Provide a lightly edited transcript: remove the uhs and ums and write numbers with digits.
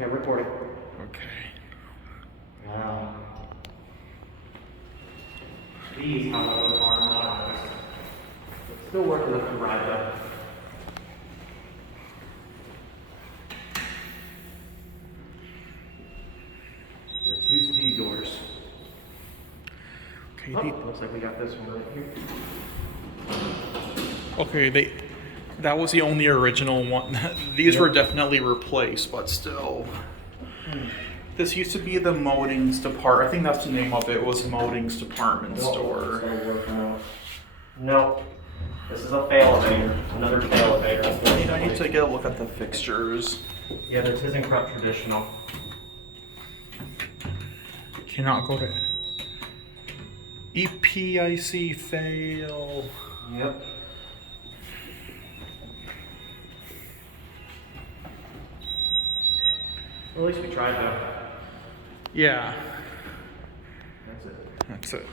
Yeah, recording. Okay. Wow. These, however, are modernized. Still working with the ride though. They're 2-speed doors. Okay. Oh, looks like we got this one right here. Okay. That was the only original one. These were definitely replaced, but still. This used to be the Moldings department. I think that's the name of it. Was Moldings department store. Nope. This is a fail elevator. Another fail elevator. I need to get a look at the fixtures. Yeah, they're ThyssenKrupp traditional. Cannot go to EPIC fail. Yep. Well, at least we tried though. Yeah. That's it. That's it.